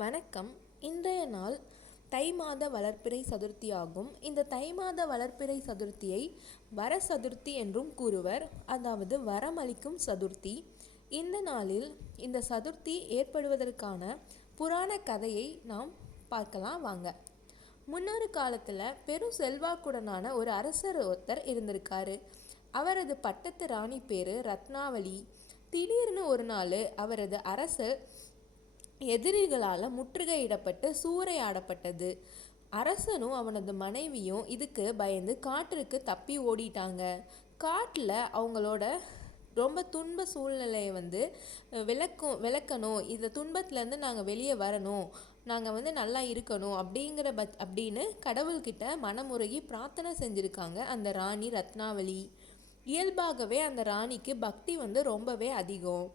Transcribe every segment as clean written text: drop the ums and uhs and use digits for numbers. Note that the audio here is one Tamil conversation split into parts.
வணக்கம். இன்றைய நாள் தை மாத வளர்ப்பிறை சதுர்த்தி ஆகும். இந்த தை மாத வளர்ப்பிறை சதுர்த்தியை வர சதுர்த்தி என்றும் கூறுவர், அதாவது வரமளிக்கும் சதுர்த்தி. இந்த நாளில் இந்த சதுர்த்தி ஏற்படுவதற்கான புராண கதையை நாம் பார்க்கலாம் வாங்க. முன்னொரு காலத்தில் பெரும் செல்வாக்குடனான ஒரு அரசர் ஒருத்தர் இருந்திருக்காரு. அவரது பட்டத்து ராணி பேரு ரத்னாவளி. திடீர்னு ஒரு நாள் அவரது அரசு எதிரிகளால் முற்றுகையிடப்பட்டு சூறையாடப்பட்டது. அரசனும் அவனது மனைவியும் இதுக்கு பயந்து காட்டிற்கு தப்பி ஓடிட்டாங்க. காட்டில் அவங்களோட ரொம்ப துன்ப சூழ்நிலையை விளக்கணும், இந்த துன்பத்துலேருந்து நாங்கள் வெளியே வரணும், நாங்கள் நல்லா இருக்கணும் அப்படின்னு கடவுள்கிட்ட மனமுருகி பிரார்த்தனை செஞ்சுருக்காங்க அந்த ராணி ரத்னாவளி. இயல்பாகவே அந்த ராணிக்கு பக்தி ரொம்பவே அதிகம்.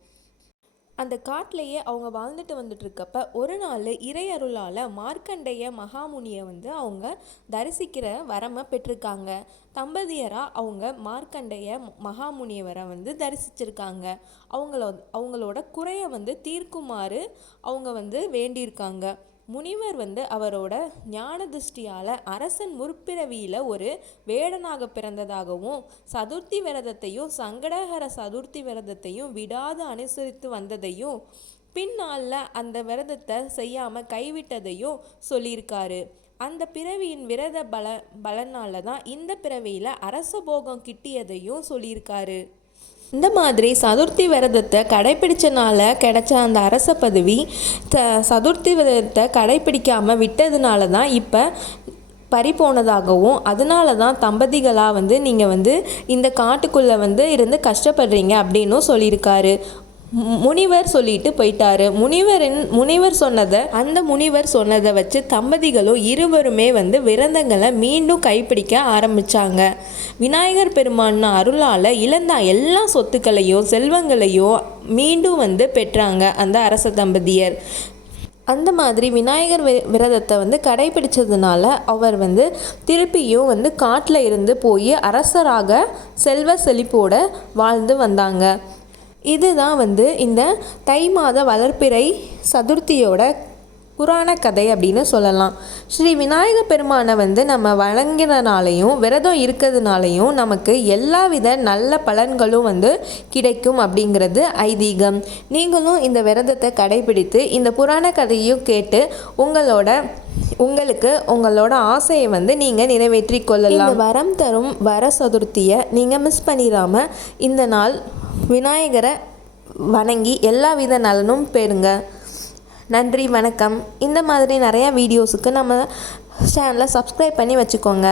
அந்த காட்டிலேயே அவங்க வாழ்ந்துட்டு வந்துட்டு இருக்கப்ப ஒரு நாள் இறையருளால் மார்க்கண்டேய மகாமுனியை அவங்க தரிசிக்கிற வரமை பெற்றிருக்காங்க. தம்பதியராக அவங்க மார்க்கண்டேய மகாமுனியவரை தரிசிச்சிருக்காங்க. அவங்களோட குறையை தீர்க்குமாறு அவங்க வேண்டியிருக்காங்க. முனிவர் அவரோட ஞான திருஷ்டியால் அரசன் முற்பிறவியில் ஒரு வேடனாக பிறந்ததாகவும் சதுர்த்தி விரதத்தையும் சங்கடஹர சதுர்த்தி விரதத்தையும் விடாது அனுசரித்து வந்ததையும் பின்னால அந்த விரதத்தை செய்யாமல் கைவிட்டதையும் சொல்லியிருக்காரு. அந்த பிறவியின் விரத பலனால தான் இந்த பிறவியில் அரச போகம் கிட்டியதையும் சொல்லியிருக்காரு. இந்த மாதிரி சதுர்த்தி விரதத்தை கடைப்பிடிச்சனால கிடைச்ச அந்த அரச பதவி சதுர்த்தி விரதத்தை கடைப்பிடிக்காமல் விட்டதுனால தான் இப்போ பறிபோனதாகவும் அதனால தான் தம்பதிகளாக நீங்கள் இந்த காட்டுக்குள்ளே இருந்து கஷ்டப்படுறீங்க அப்படின்னும் சொல்லியிருக்காரு. முனிவர் சொல்லிட்டு போயிட்டாரு. முனிவர் சொன்னதை வச்சு தம்பதிகளும் இருவருமே விரதங்களை மீண்டும் கைப்பிடிக்க ஆரம்பிச்சாங்க. விநாயகர் பெருமான் அருளால் இழந்த எல்லா சொத்துக்களையும் செல்வங்களையும் மீண்டும் பெற்றாங்க அந்த அரச தம்பதியர். அந்த மாதிரி விநாயகர் விரதத்தை கடைபிடிச்சதுனால அவர் திருப்பியும் காட்டில் இருந்து போய் அரசராக செல்வ செழிப்போட வாழ்ந்து வந்தாங்க. இதுதான் இந்த தை மாத வளர்ப்பிறை சதுர்த்தியோட புராண கதை அப்படின்னு சொல்லலாம். ஸ்ரீ விநாயக பெருமானை நம்ம வழங்கினாலையும் விரதம் இருக்கிறதுனாலையும் நமக்கு எல்லாவித நல்ல பலன்களும் கிடைக்கும் அப்படிங்கிறது ஐதீகம். நீங்களும் இந்த விரதத்தை கடைபிடித்து இந்த புராண கதையும் கேட்டு உங்களுக்கு உங்களோட ஆசையை நீங்கள் நிறைவேற்றி கொள்ளலாம். வரம் தரும் வர சதுர்த்தியை நீங்கள் மிஸ் பண்ணிடாமல் இந்த நாள் விநாயகரை வணங்கி எல்லா வித நலனும் பெறுங்க. நன்றி, வணக்கம். இந்த மாதிரி நிறையா வீடியோஸுக்கு நம்ம சேனலை சப்ஸ்கிரைப் பண்ணி வச்சுக்கோங்க.